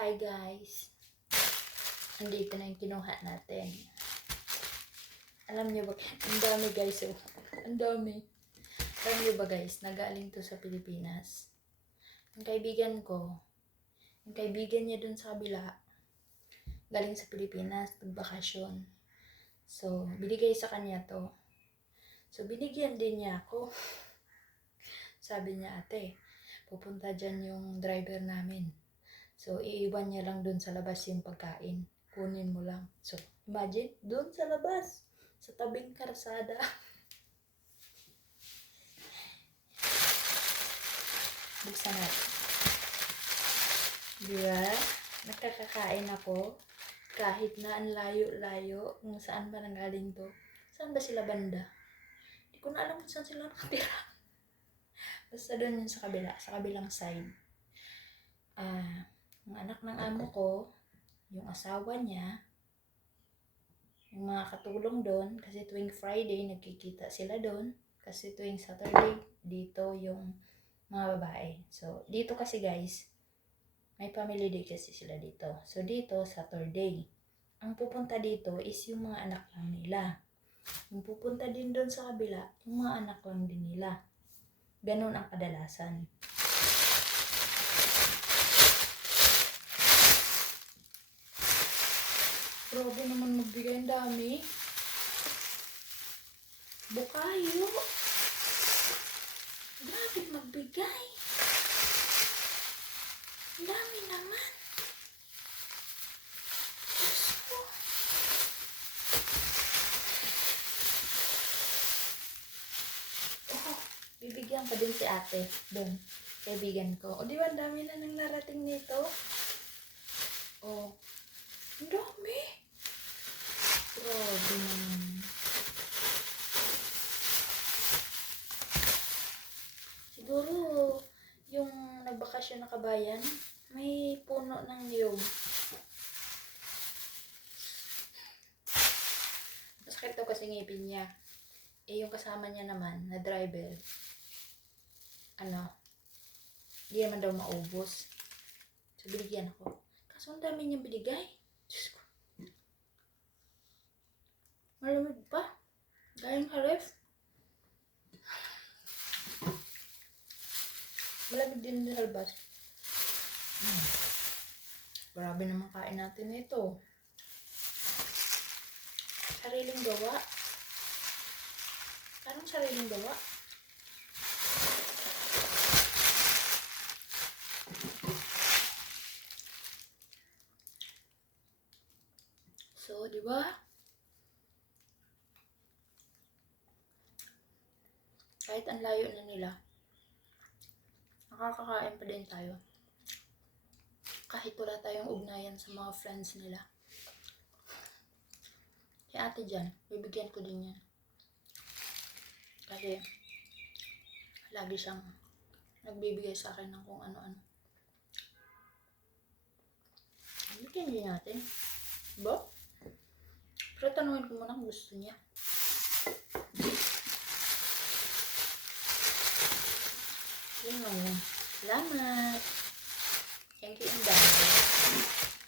Hi guys! Andito na yung kinuha natin. Alam niyo ba, ang dami guys oh. Ang dami. Alam niyo ba guys, nagaling to sa Pilipinas. Ang kaibigan ko, yung kaibigan niya dun sa kabila, galing sa Pilipinas, nagbakasyon. So, binigay sa kanya to. So, binigyan din niya ako. Sabi niya, ate, pupunta dyan yung driver namin. So, iiwan niya lang dun sa labas yung pagkain. Kunin mo lang. So, imagine, dun sa labas. Sa tabing karsada. Buksan natin. Diba? Nakakakain ako. Kahit na ang layo-layo. Kung saan ba nanggaling to. Saan ba sila banda? Hindi ko na alam kung saan sila nakatira. Basta dun yun sa kabila. Sa kabilang side. Ang anak ng amo ko, yung asawa niya, yung mga katulong doon, kasi tuwing Friday nagkikita sila doon, kasi tuwing Saturday dito yung mga babae. So dito kasi guys, may family day kasi sila dito. So dito Saturday, ang pupunta dito is yung mga anak lang nila. Yung pupunta din doon sa kabila, yung mga anak lang din nila. Ganun ang kadalasan. Grabe naman magbigay, ang dami. Bukayo. Grabe magbigay. Ang dami naman. Diyos ko. Oh, bibigyan pa din si ate. Doon, kaibigan ko. O, di ba ang dami na nang narating nito? Oh, ang dami. Grabe naman. Siguro, yung nagbakasyon na kabayan, may puno ng niyog. Masakit daw kasi ngipin niya. Eh, yung kasama niya naman, na driver, hindi naman daw maubos. So, binigyan ako. Kaso ang dami niyang binigay. Diyos ko. Malamig pa. Galing ka ref. Malamig din sa labas. Grabe naman kain natin ito. Sariling gawa. Parang sariling gawa. So, di ba? Kahit ang layo na nila, nakakakain pa din tayo. Kahit wala tayong ugnayan sa mga friends nila. Si ate dyan, bibigyan ko din yan. Kasi, lagi siyang nagbibigay sa akin ng kung ano-ano. Bibigyan din natin. Diba? Pero tanungin ko muna kung gusto niya. Yun lang yun. Salamat! Thank you, ang dami.